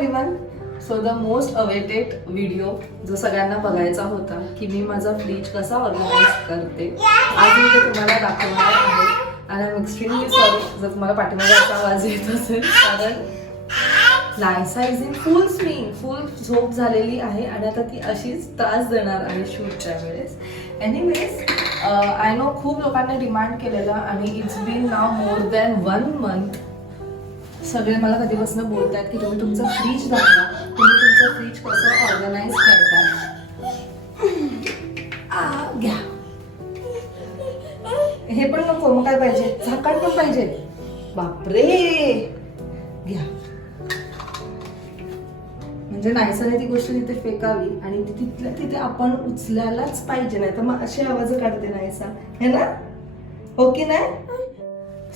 Everyone. So the most awaited video जो सगळ्यांना बघायचा होता की मी माझा फ्रीज कसा ऑर्गनाइज करते, आज मी ते तुम्हाला दाखवणार आहे. आणि आय एम एक्स्ट्रीमली सॉरी जर तुम्हाला पाठीमागे आवाज येत असेल, कारण Naysa is in full swing, फुल झोप झालेली आहे आणि आता ती अशीच त्रास देणार आहे शूटच्या वेळेस. एनिवेज, आय नो खूप लोकांनी डिमांड केलेलं आणि it's been now more than 1 month. सगळे मला कधीपासून बोलतात की तुम्ही तुमचं फ्रीज दाखवा, तुम्ही तुमचं फ्रीज कसं ऑर्गनाइज करता. घ्या, हे पण नको, मग काय पाहिजे, झाकण पण पाहिजे. बापरे, घ्या. म्हणजे नायसाने ती गोष्ट तिथे फेकावी आणि ती तिथल्या तिथे आपण उचलायलाच पाहिजे, नाही तर मग अशी आवाज काढते नायसा, हे ना, हो की नाही.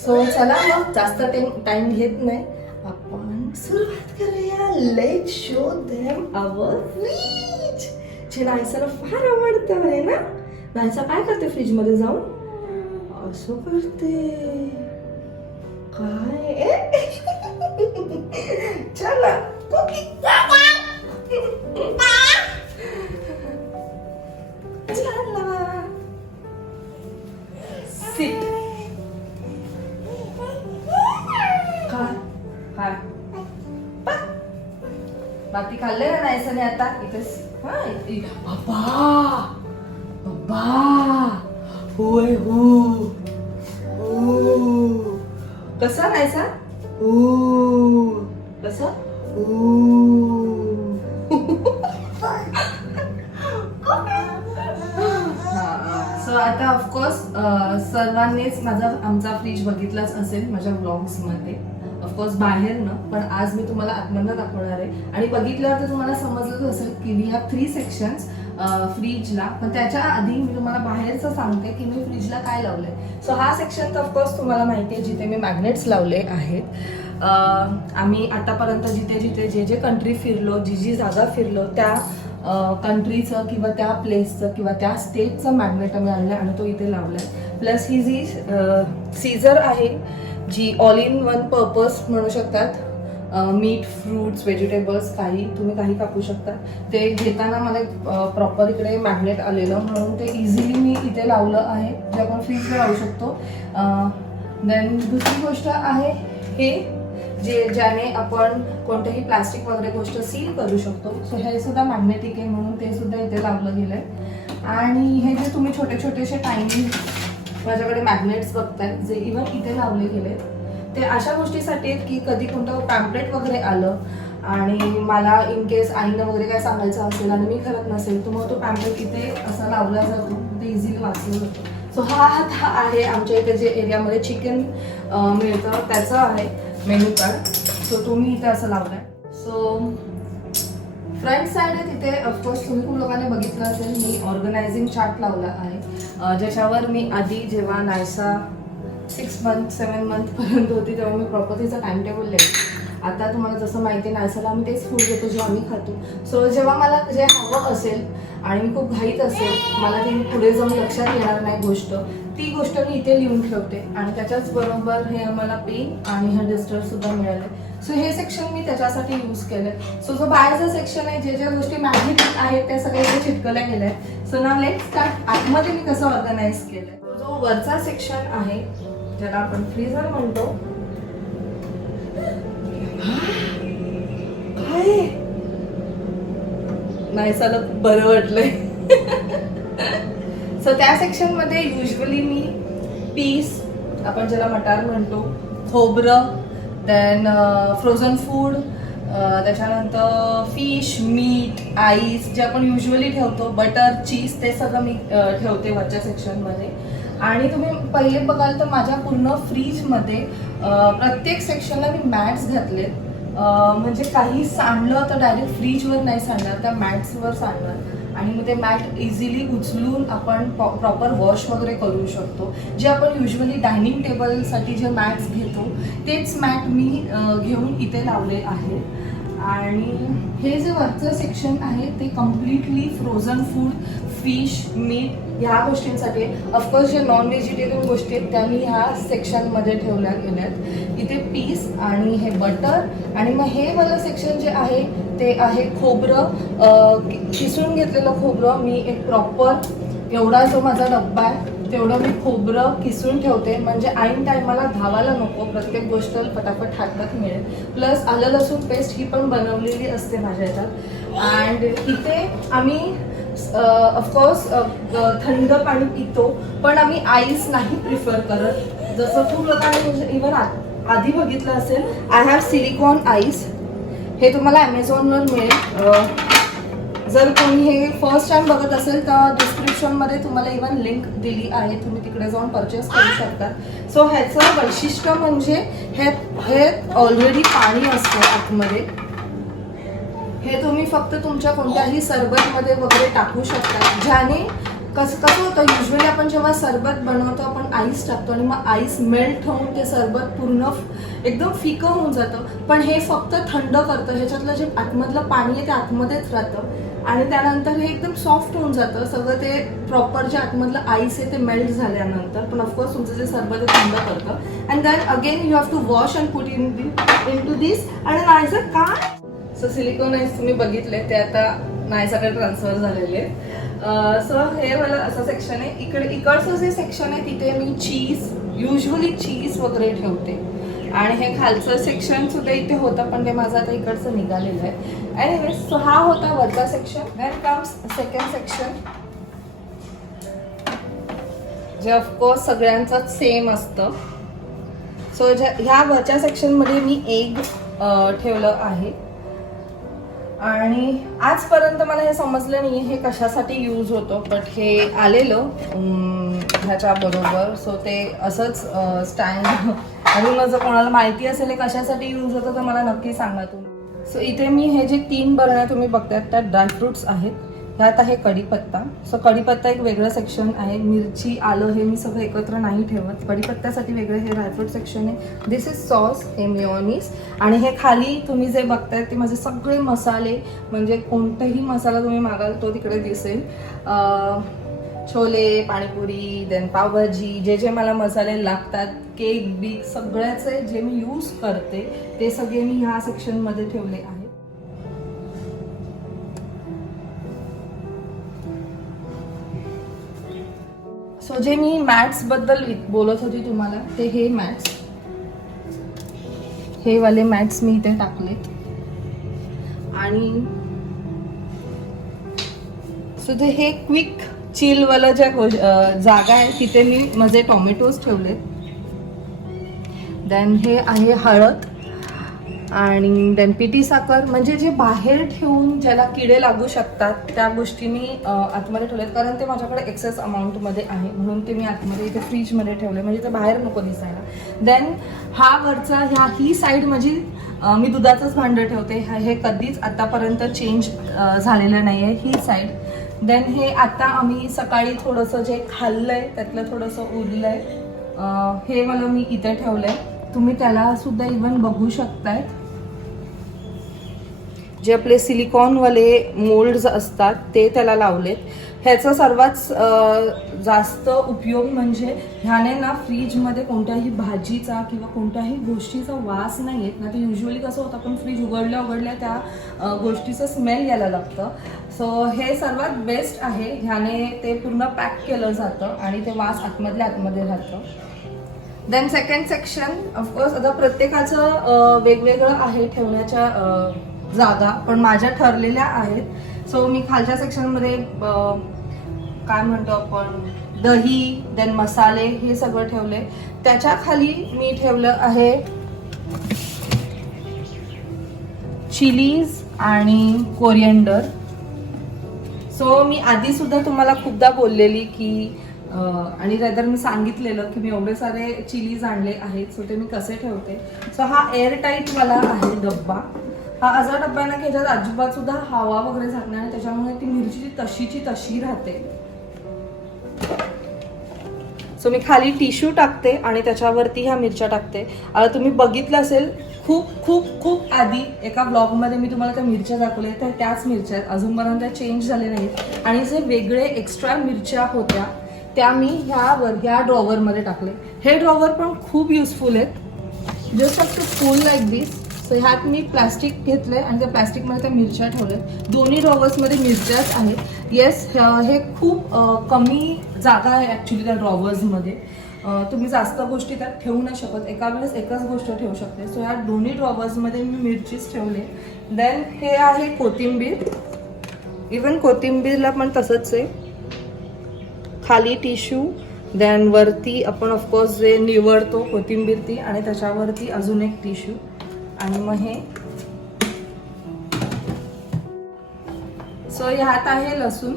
सो चला मग जास्त टाइम घेत नाही, आपण सुरुवात करूया. लेट शो देम आवर फ्रीज, जे नायसाला फार आवडतं आहे ना. नायसा काय करते फ्रीज मध्ये जाऊन, असं करते काय. चला सिट. बाकी खाल्ले ना नायसाने आता इथे. बाबा होय हो, कसा नायसा, कसा. सो आता ऑफकोर्स सर्वांनीच आमचा फ्रीज बघितलाच असेल माझ्या व्लॉग्स मध्ये, ऑफकोर्स बाहेर न, पण आज मी तुम्हाला आतमधनं दाखवणार आहे. आणि बघितल्यावर तर तुम्हाला समजलंच असेल की वी हॅव 3 सेक्शन्स फ्रीजला. पण त्याच्या आधी मी तुम्हाला बाहेरचं सांगते की मी फ्रीजला काय लावलंय. सो हा सेक्शन तर ऑफकोर्स तुम्हाला माहिती आहे, जिथे मी मॅग्नेट्स लावले आहेत. आम्ही आतापर्यंत जिथे जिथे जे कंट्री फिरलो, जी जागा फिरलो, त्या कंट्रीचं किंवा त्या प्लेसचं किंवा त्या स्टेटचं मॅग्नेट आम्ही आणलं आणि तो इथे लावलाय. प्लस ही जी सीझर आहे, जी ऑल इन वन पर्पज म्हणू शकतात. मीट, फ्रूट्स, व्हेजिटेबल्स, तुम्ही काही कापू शकता. ते घेताना मला प्रॉपर इकडे मॅग्नेट आलेलं, म्हणून ते इझिली मी इथे लावलं आहे, जे आपण फ्रीजला लावू शकतो. देन दुसरी गोष्ट आहे हे ज्याने आपण कोणतेही प्लास्टिक वगैरे गोष्ट सील करू शकतो. सो हे सुद्धा मॅग्नेटिक आहे, म्हणून ते सुद्धा इथे लावलं गेलंय. आणि हे जे तुम्ही छोटे छोटेसे टायमिंग माझ्याकडे मॅग्नेट्स बघताय, जे इव्हन इथे लावले गेले, ते अशा गोष्टीसाठी आहेत की कधी कोणतं पॅम्पलेट वगैरे आलं आणि मला इन केस आईनं वगैरे काय सांगायचं असेल आणि मी करत नसेल, तर मग तो पॅम्पलेट इथे असा लावला जातो, ते इझिली वाचलं जातं. सो हा आहे आमच्या इथे जे एरियामध्ये चिकन मिळतं त्याचं आहे मेन्यू कार्ड. सो तुम्ही इथे असं लावलाय. सो फ्रंट साईड आहे तिथे ऑफकोर्स तुम्ही खूप लोकांनी बघितलं असेल, मी ऑर्गनायझिंग चार्ट लावला आहे, ज्याच्यावर मी आधी जेव्हा नायसा 6 month 7 month पर्यंत होती तेव्हा मी प्रॉपर तिचा टाइम टेबल लिहायची. आता तुम्हाला जसं माहिती आहे नायसाला आम्ही तेच फूड देतो जे आम्ही खातो. सो जेव्हा मला जे हवं असेल आणि मी खूप घाईत असेल, मला ती पुढे जाऊन लक्षात येणार नाही गोष्ट, ती गोष्ट मी इथे लिहून ठेवते. आणि त्याच्याच बरोबर हे मला पेन आणि हे डस्टर सुद्धा मिळाले. सो हे सेक्शन मी त्याच्यासाठी यूज केलंय. सो जो बाहेरचं सेक्शन आहे, ज्या गोष्टी मॅग्नेटिक आहेत त्या सगळ्या इथे चिटकवल्या गेल्या आहेत. सो नाव लेट्स स्टार्ट आतमध्ये मी कसं ऑर्गनाइज केलंय. जो वरचा सेक्शन आहे ज्याला आपण फ्रीजर म्हणतो, काय नायसाला खूप बरं वाटलंय. सो त्या सेक्शन मध्ये युजली मी पीस, आपण ज्याला मटार म्हणतो, खोबरं, देन फ्रोझन फूड, त्याच्यानंतर फिश, मीट, आईस जे आपण युजली ठेवतो, बटर, चीज, ते सगळं मी ठेवते वरच्या सेक्शनमध्ये. आणि तुम्ही पहिले बघाल तर माझ्या पूर्ण फ्रीजमध्ये प्रत्येक सेक्शनला मी मॅट्स घातलेत, म्हणजे काही सांडलं तर डायरेक्ट फ्रीजवर नाही सांडणार, त्या मॅट्सवर सांडणार. आणि मग ते मॅट इझिली उचलून आपण प्रॉपर वॉश वगैरे करू शकतो. जे आपण युजली डायनिंग टेबलसाठी जे मॅट्स घेतो तेच मॅट मी घेऊन इथे लावले आहे. आणि हे जे वरचं सेक्शन आहे ते completely frozen food, fish, meat ह्या गोष्टींसाठी. ऑफकोर्स जे नॉन व्हेजिटेरियन गोष्टी आहेत त्या मी ह्या सेक्शनमध्ये ठेवल्या गेल्यात. इथे पीस आणि हे बटर. आणि मग हे वालं सेक्शन जे आहे ते आहे खोबरं, किसून घेतलेलं खोबरं. मी एक प्रॉपर एवढा जो माझा डब्बा आहे तेवढं मी खोबरं किसून ठेवते, म्हणजे ऐन टायमाला धावायला नको, प्रत्येक गोष्ट फटाफट हातात मिळेल. प्लस आलं लसूण पेस्ट ही पण बनवलेली असते माझ्या ह्याच्यात. अँड इथे आम्ही ऑफकोर्स थंड पाणी पितो, पण आम्ही आईस नाही प्रिफर करत. जसं खूप लोकांनी म्हणजे इव्हन आधी बघितलं असेल, आय हॅव सिलिकॉन आईस. हे तुम्हाला ॲमेझॉनवर मिळेल. जर कोणी हे फर्स्ट टाइम बघत असेल तर डिस्क्रिप्शनमध्ये तुम्हाला इव्हन लिंक दिली आहे, तुम्ही तिकडे जाऊन परचेस करू शकता. सो ह्याचं वैशिष्ट्य म्हणजे हे ऑलरेडी पाणी असतं आतमध्ये. हे तुम्ही फक्त तुमच्या कोणत्याही सरबतमध्ये वगैरे टाकू शकता, ज्याने कसं होतं युजली आपण जेव्हा सरबत बनवतो आपण आईस टाकतो आणि मग आईस मेल्ट होऊन ते सरबत पूर्ण एकदम फिकं होऊन जातं. पण हे फक्त थंड करतं, ह्याच्यातलं जे आतमधलं पाणी आहे ते आतमध्येच राहतं आणि त्यानंतर हे एकदम सॉफ्ट होऊन जातं सगळं. ते प्रॉपर जे आतमधलं आईस आहे ते मेल्ट झाल्यानंतर. पण ऑफकोर्स तुमचं जे सरबत आहे थंड करतं. And then again you have to wash and put into this. आणि नाहीचं काय सो सिलिकॉन आईस तुम्ही बघितले ते आता नाहीसाठी ट्रान्सफर झालेले आहेत. सो हे मला असं सेक्शन आहे. इकडचं जे सेक्शन आहे तिथे मी चीज, युजली चीज वगैरे ठेवते. आणि हे खालचं सेक्शन सुद्धा इथे होतं, पण ते माझं आता इकडचं निघालेलं आहे. एनिवेज सो हा होता वरचा section. Then comes second section, जे ऑफकोर्स सगळ्यांचंच सेम असतं. सो ह्या वरच्या सेक्शनमध्ये मी एग ठेवलं आहे. आणि आजपर्यंत मला हे समजलं नाही हे कशासाठी यूज होतं, बट हे आलेलं ह्याच्याबरोबर. सो ते असंच स्टँड म्हणून जर कोणाला माहिती असेल हे कशासाठी यूज होतं तर मला नक्की सांगा तुम्ही. सो इथे मी हे जे 3 बरण्या तुम्ही बघतायत त्यात ड्रायफ्रुट्स आहेत. ह्यात आहे कढीपत्ता. सो कढीपत्ता एक वेगळं सेक्शन आहे. मिरची, आलं हे मी सगळं एकत्र नाही ठेवत. कढीपत्त्यासाठी वेगळं हे ड्रायफ्रूट सेक्शन आहे. दिस इज सॉस, हे मेयोनीज. आणि हे खाली तुम्ही जे बघतायत ते माझे सगळे मसाले, म्हणजे कोणताही मसाला तुम्ही मागाल तो तिकडे दिसेल. छोले, पाणीपुरी, देन पावभाजी, जे जे मला मसाले लागतात, केक बीक सगळ्याचे जे मी यूज करते ते सगळे मी ह्या सेक्शनमध्ये ठेवले आहे. सो जे मी मॅट्स बद्दल बोलत होती तुम्हाला ते हे मॅट्स, हे वाले मॅट्स मी इथे टाकलेत. आणि सो हे क्विक चिल वाला ज्या जागा आहे तिथे मी माझे टोमॅटोज ठेवलेत. देन हे आहे हळद आणि देन पिठी साखर, म्हणजे जे बाहेर ठेवून ज्याला किडे लागू शकतात त्या गोष्टी मी आतमध्ये ठेवलेत, कारण ते माझ्याकडे एक्सेस अमाऊंटमध्ये आहे म्हणून ते मी आतमध्ये इथे फ्रीजमध्ये ठेवले, म्हणजे ते बाहेर नको दिसायला. देन हा वरचा ही साईड म्हणजे मी दुधाचंच भांडं ठेवते. हे कधीच आतापर्यंत चेंज झालेलं नाही आहे, ही साईड. देन हे आता आम्ही सकाळी थोडंसं जे खाल्लंय त्यातलं थोडंसं उरलंय, हे मला मी इथे ठेवलंय. तुम्ही त्याला सुद्धा इव्हन बघू शकतायत. जे आपले सिलिकॉनवाले मोल्ड्स असतात ते त्याला लावलेत. ह्याचा सर्वात जास्त उपयोग म्हणजे ह्याने ना फ्रीजमध्ये कोणत्याही भाजीचा किंवा कोणत्याही गोष्टीचा वास नाही येत ना. ते युजली कसं होतं आपण फ्रीज उघडल्या त्या गोष्टीचं स्मेल यायला लागतं. सो हे सर्वात बेस्ट आहे. ह्याने ते पूर्ण पॅक केलं जातं आणि ते वास आतमधल्या आतमध्ये राहतं. देन सेकंड सेक्शन, ऑफकोर्स आता प्रत्येकाचं वेगवेगळं आहे ठेवण्याच्या जागा, पण माझ्या ठरलेल्या आहेत. सो मी खालच्या सेक्शनमध्ये काय म्हणतो आपण दही, देन मसाले हे सगळं ठेवले. त्याच्या खाली मी ठेवलं आहे चिलीज आणि कोरिएंडर. सो मी आधी सुद्धा तुम्हाला खूपदा बोललेली की आणि रेदर मी सांगितलेलं की मी एवढे सारे चिलीज आणले आहेत, सो ते मी कसे ठेवते. सो हा एअर टाईट वाला आहे डब्बा. हा असा डब्बा आहे ना की ह्याच्यात अजिबात सुद्धा हवा वगैरे जात नाही, त्याच्यामुळे ती मिरची तशीची तशी राहते. सो मी खाली टिश्यू टाकते आणि त्याच्यावरती ह्या मिरच्या टाकते. आता तुम्ही बघितलं असेल खूप खूप खूप आधी एका ब्लॉगमध्ये मी तुम्हाला त्या मिरच्या दाखवल्या, तर त्याच मिरच्या आहेत, अजूनपर्यंत त्या चेंज झाले नाहीत. आणि जे वेगळे एक्स्ट्रा मिरच्या होत्या त्या मी ह्या ड्रॉवरमध्ये टाकले. हे ड्रॉवर पण खूप युजफुल आहेत. जस्ट फक्त फुल लाईक दिस. सो ह्यात मी प्लास्टिक घेतलंय आणि त्या प्लास्टिकमध्ये त्या मिरच्या ठेवल्या. दोन्ही ड्रॉवर्समध्ये मिरच्याच आहेत. येस, हे खूप कमी जागा आहे ॲक्च्युली त्या ड्रॉवर्समध्ये. तुम्ही जास्त गोष्टी त्यात ठेवू नाही शकत, एका वेळेस एकच गोष्ट ठेवू शकते. सो ह्या दोन्ही ड्रॉवर्समध्ये मी मिरचीच ठेवले. देन हे आहे कोथिंबीर. इवन कोथिंबीरला पण तसंच आहे, खाली टिश्यू, देन वरती आपण ऑफकोर्स जे निवडतो कोथिंबीर ती, आणि त्याच्यावरती अजून एक टिश्यू. आणि मग हे सो ह्यात आहे लसूण.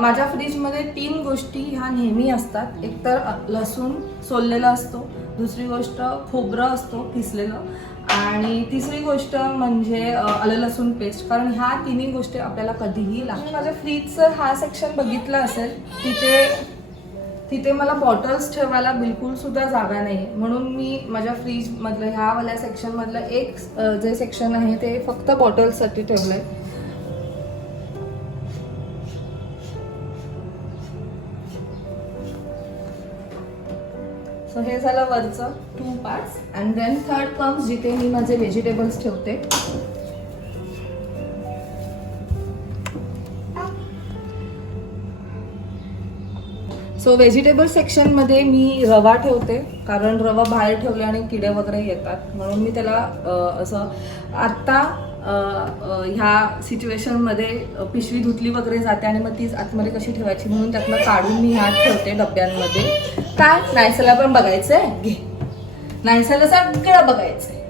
माझ्या फ्रीजमध्ये 3 गोष्टी ह्या नेहमी असतात. एक तर लसूण सोललेला असतो, दुसरी गोष्ट खोबरं असतो किसलेलं, आणि तिसरी गोष्ट म्हणजे आलं लसूण पेस्ट. कारण ह्या तिन्ही गोष्टी आपल्याला कधीही लागतात. माझ्या फ्रीजचं हा सेक्शन बघितला असेल, तिथे मला बॉटल्स ठेवायला बिलकुल सुद्धा जागा नाही, म्हणून मी माझ्या फ्रीजमधलं ह्यावाल्या सेक्शनमधलं एक जे सेक्शन आहे ते फक्त बॉटल्ससाठी ठेवलं आहे. सो हे झालं वरचं 2 parts. And then third comes जिथे मी माझे व्हेजिटेबल्स ठेवते. सो व्हेजिटेबल सेक्शनमध्ये मी रवा ठेवते, कारण रवा बाहेर ठेवले आणि किडे वगैरे येतात, म्हणून मी त्याला असं आत्ता ह्या सिच्युएशनमध्ये पिशवी धुतली वगैरे जाते आणि मग तीच आतमध्ये कशी ठेवायची म्हणून त्यातनं काढून मी ह्यात ठेवते डब्यांमध्ये. काय नायसाला पण बघायचंय, घे, नायसाला सगळं बघायचंय.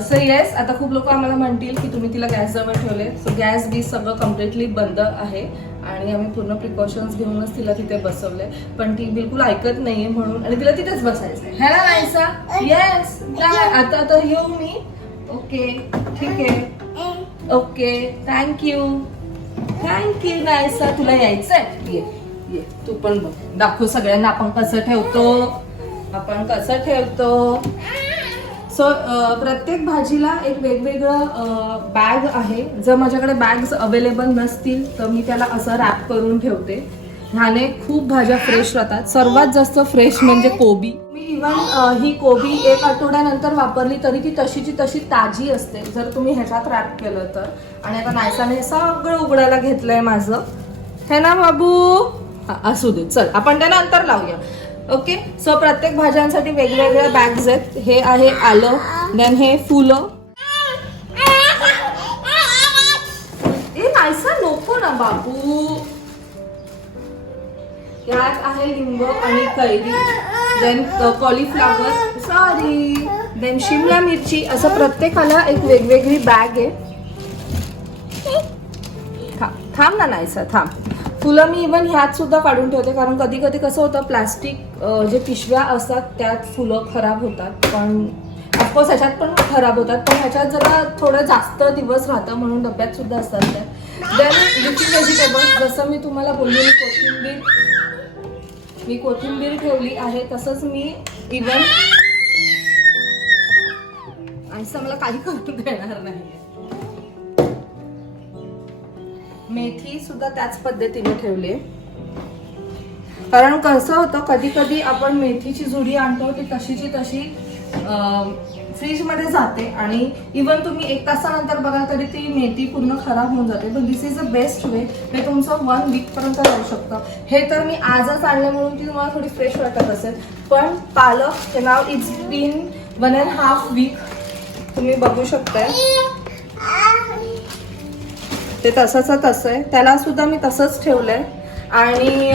सो येस, आता खूप लोक आम्हाला म्हणतील की तुम्ही तिला गॅस जवळ ठेवले. सो गॅस बीस सगळं कम्प्लिटली बंद आहे आणि आम्ही पूर्ण प्रिकॉशन्स घेऊनच तिला तिथे बसवलंय, पण ती बिलकुल ऐकत नाहीये म्हणून, आणि तिला तिथेच बसायचंय. है ना नायसा? येस. आता येऊ मी? ओके, ठीक आहे. Okay, thank you Naysa. तुला यायचंय? ये तू पण बघ, दाखवू सगळ्यांना आपण कसं ठेवतो. सो प्रत्येक भाजीला एक वेगवेगळं बॅग आहे. जर माझ्याकडे बॅग्स अवेलेबल नसतील तर मी त्याला असं रॅप करून ठेवते. ह्याने खूप भाज्या फ्रेश राहतात. सर्वात जास्त फ्रेश म्हणजे कोबी. मी इव्हन ही कोबी 1 आठवड्यानंतर वापरली तरी ती तशीची तशी ताजी असते, जर तुम्ही ह्याच्यात रॅप केलं तर. आणि आता नायसाने सगळं उघडायला घेतलंय माझं, है ना बाबू? असू दे, चल आपण त्याला नंतर लावूया. ओके, सो प्रत्येक भाज्यांसाठी वेगवेगळ्या बॅग्स आहेत. हे आहे आलं, देन हे फुलं. नायसा नको ना बाबू. यात आहे लिंब आणि कैरी, देन कॉलीफ्लावर, सॉरी, देन शिमला मिरची. असं प्रत्येकाला एक वेगवेगळी बॅग आहे. थांब ना नायसा, थांब. फुलं मी इव्हन ह्यात सुद्धा काढून ठेवते, कारण कधी कधी कसं होतं, प्लास्टिक जे पिशव्या असतात त्यात फुलं खराब होतात, पण ऑफकोर्स ह्याच्यात पण खराब होतात, पण ह्याच्यात जरा थोडं जास्त दिवस राहतं म्हणून डब्यात सुद्धा असतात त्या. देन लिफी व्हेजिटेबल्स, जसं मी तुम्हाला बोलले मी कोथिंबीर ठेवली आहे, तसंच मी इव्हन असं मला काही करून देणार नाही. मेथी सुद्धा त्याच पद्धतीने ठेवली, कारण कसं होतं कधी कधी आपण मेथीची जुडी आणतो ती तशीची तशी फ्रीजमध्ये जाते, आणि इवन तुम्ही 1 तासानंतर बघाल तरी ती मेथी पूर्ण खराब होऊन जाते. पण दिस इज अ बेस्ट वे. हे तुमचं 1 वीक पर्यंत राहू शकतं. हे तर मी आजच आणले म्हणून ती तुम्हाला थोडी फ्रेश वाटत असेल, पण पालक नाव इट्स बीन 1.5 वीक. तुम्ही बघू शकताय ते तसंच आहे, त्याला सुद्धा मी तसंच ठेवलंय. आणि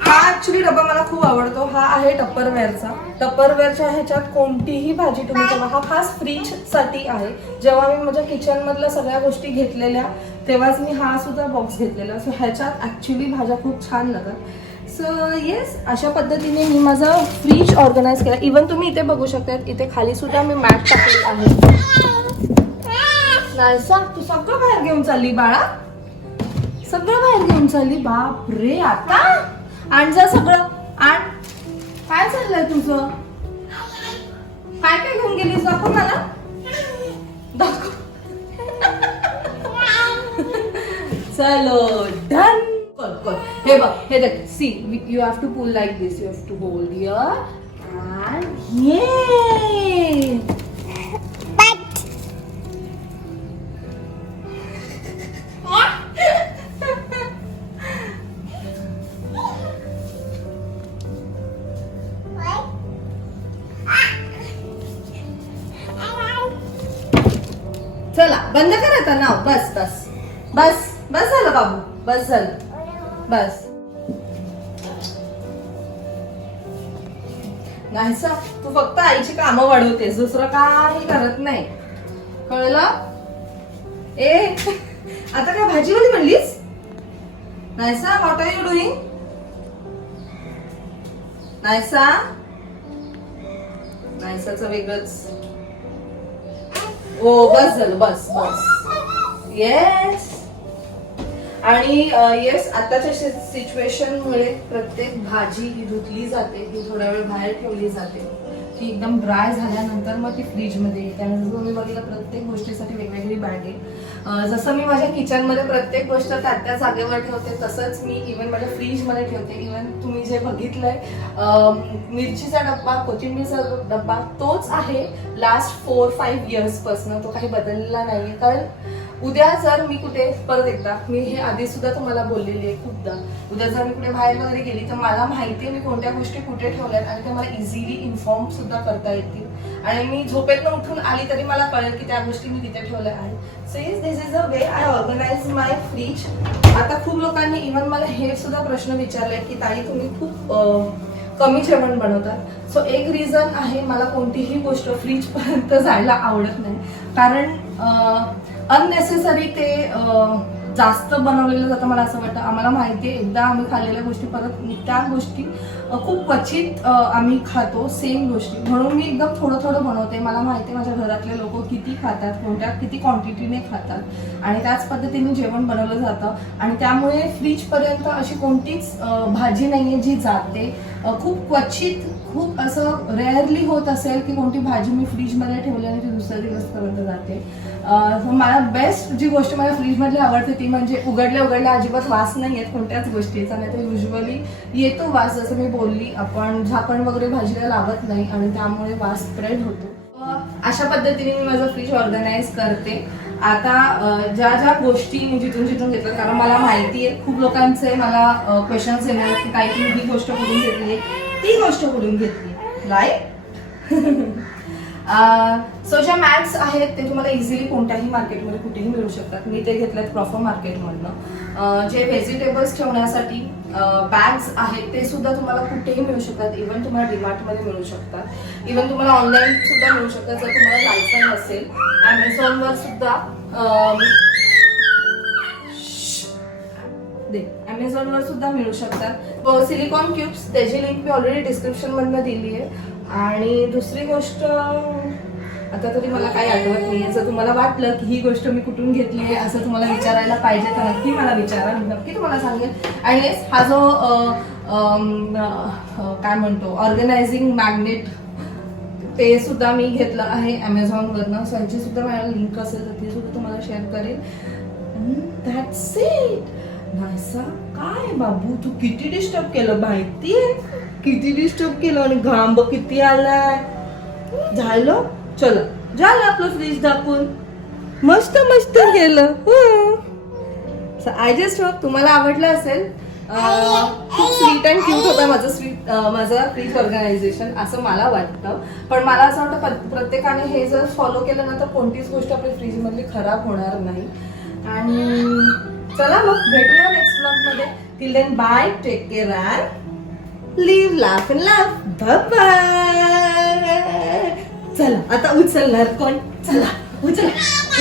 हा ऍक्च्युली डबा मला खूप आवडतो. हा आहे टप्परवेअरचा. टप्परवेअरच्या ह्याच्यात कोणतीही भाजी तुम्ही ठेवा. हा खास फ्रीजसाठी आहे. जेव्हा मी माझ्या किचनमधल्या सगळ्या गोष्टी घेतलेल्या तेव्हाच मी हा सुद्धा बॉक्स घेतलेला. सो ह्याच्यात ऍक्च्युली भाज्या खूप छान लागतात. सो येस, अशा पद्धतीने मी माझं फ्रीज ऑर्गनाईज केलं. इवन तुम्ही इथे बघू शकता, इथे खाली सुद्धा मी मॅट टाकली आहे. नायसा, तू सगळं बाहेर घेऊन चालली बाळा, सगळं बाहेर घेऊन चालली. बाप रे, आता आण जा सगळं, आण. काय चाललंय तुझं? गेलीस दाखव मला, दाखव. चलो डन. कर. हे बघ, हे देख, see you have to pull like this, you have to hold here and ये. चला बंद कर आता नाव. बस बस बस बस झालं बाबू, बस झालं, बस. नाही सा, तू फक्त आईची कामं वाढवतेस, दुसरं काही करत नाही, कळलं? ए आता काय भाजीवाली म्हणलीस? नाहीसा, व्हॉट आर यू डुईंग? नाहीसा, नाहीसाचं वेगळंच. ओ बस झालं, बस बस. येस. आणि येस, आताच्या सिच्युएशन मुळे प्रत्येक भाजी ही धुतली जाते, ही थोडा वेळ बाहेर ठेवली जाते, ती एकदम ड्राय झाल्यानंतर मग ती फ्रीज मध्ये येते. आणि जसं तुम्ही बघितलं प्रत्येक गोष्टीसाठी वेगवेगळी बॅग आहे. जसं मी माझ्या किचन मध्ये प्रत्येक गोष्ट त्या जागेवर ठेवते, तसंच मी इव्हन माझ्या फ्रीज मध्ये ठेवते. इव्हन तुम्ही जे बघितलंय मिरचीचा डब्बा, कोथिंबीरचा डब्बा तोच आहे लास्ट 4-5 इयर्स पासून, तो काही बदललेला नाहीये. कारण उद्या जर मी कुठे, परत एकदा मी हे आधी सुद्धा तुम्हाला बोललेली आहे खूपदा, उद्या जर मी कुठे बाहेर वगैरे गेली तर मला माहिती आहे मी कोणत्या गोष्टी कुठे ठेवल्यात आणि ते मला इझिली इन्फॉर्म सुद्धा करता येतील. आणि मी झोपेतनं उठून आली तरी मला कळेल की त्या गोष्टी मी तिथे ठेवल्या आहेत. So yes, this is a way I organise my fridge. आता खूप लोकांनी इव्हन मला हे सुद्धा प्रश्न विचारले की ताई तुम्ही खूप कमी जेवण बनवतात. सो एक रिझन आहे, मला कोणतीही गोष्ट फ्रीज पर्यंत जायला आवडत नाही, कारण अननेसेसरी ते जास्त बनवलेलं जातं. मला असं वाटतं, आम्हाला माहिती आहे एकदा आम्ही खाल्लेल्या गोष्टी परत त्या गोष्टी खूप क्वचित आम्ही खातो सेम गोष्टी, म्हणून मी एकदम थोडं थोडं बनवते. मला माहिती आहे माझ्या घरातले लोक किती खातात, कोणत्या किती क्वांटिटीने खातात आणि त्याच पद्धतीने जेवण बनवलं जातं. आणि त्यामुळे फ्रीजपर्यंत अशी कोणतीच भाजी नाही आहे जी जाते. खूप क्वचित, खूप असं रेअरली होत असेल की कोणती भाजी मी फ्रीजमध्ये ठेवली आणि ती दुसऱ्या दिवसपर्यंत जाते. मला बेस्ट जी गोष्ट मला फ्रीजमधली आवडते ती म्हणजे उघडल्या अजिबात वास नाही येत कोणत्याच गोष्टीचा, नाही तर युजली येतो वास. जसं मी बोलली, आपण झाकण वगैरे भाजीला लावत नाही आणि त्यामुळे वास स्प्रेड होतो. अशा पद्धतीने मी माझं फ्रीज ऑर्गनाइज करते. आता ज्या ज्या गोष्टी मी जिथून घेतल्या, कारण मला माहिती आहे खूप लोकांचे मला क्वेश्चन्स येणार की काही तुम्ही ही गोष्ट कुठून घेतली, ती गोष्ट कुठून घेतली, राईट? सो ज्या मॅट्स आहेत ते तुम्हाला इझिली कोणत्याही मार्केटमध्ये कुठेही मिळू शकतात. मी ते घेतलेत प्रॉपर मार्केटमधनं. जे व्हेजिटेबल्स ठेवण्यासाठी बॅग्स आहेत ते सुद्धा तुम्हाला कुठेही मिळू शकतात. इव्हन तुम्हाला डीमार्टमध्ये मिळू शकतात, इव्हन तुम्हाला ऑनलाईन सुद्धा मिळू शकतात. जर तुम्हाला जायचं नसेल, ॲमेझॉनवर सुद्धा ॲमेझॉनवर सुद्धा मिळू शकतात. सिलिकॉन क्यूब्स, त्याची लिंक मी ऑलरेडी डिस्क्रिप्शन मधनं दिली आहे. आणि दुसरी गोष्ट आता तरी मला काही आठवत नाहीये. जर तुम्हाला वाटलं की ही गोष्ट मी कुठून घेतली आहे असं तुम्हाला विचारायला पाहिजे तर नक्की मला विचारा, मी नक्की तुम्हाला सांगेन. आणि येस, हा जो काय म्हणतो ऑर्गनायझिंग मॅग्नेट, ते सुद्धा मी घेतलं आहे ॲमेझॉनवरनं. सो ह्याची सुद्धा मला लिंक असेल तर ती सुद्धा तुम्हाला शेअर करेन. That's it. नासा, काय बाबू तू किती डिस्टर्ब केलं माहितीये, किती डिस्टर्ब केलं आणि घांब किती आलाय. झालं, चलो झालं आपलं फ्रीज दाखवून, मस्त मस्त गेलं. आय जस्ट होप तुम्हाला आवडलं असेल. खूप स्वीट अँड क्यूट होता माझं फ्रीज ऑर्गनायझेशन असं मला वाटतं. पण मला असं वाटतं प्रत्येकाने हे जर फॉलो केलं ना तर कोणतीच गोष्ट आपल्या फ्रीज मधली खराब होणार नाही. आणि चला मग भेटूया नेक्स्ट ब्लॉग मध्ये. Till then bye, take care and live, laugh and laugh. Bye. चला आता उचलणार कोण? चला उचला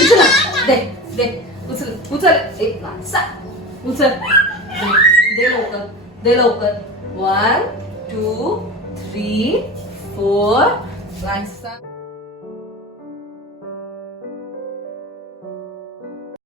उचला, दे दे, उचल उचल, एक उचल, दे लवकर, दे लवकर. 1 2 3 4 5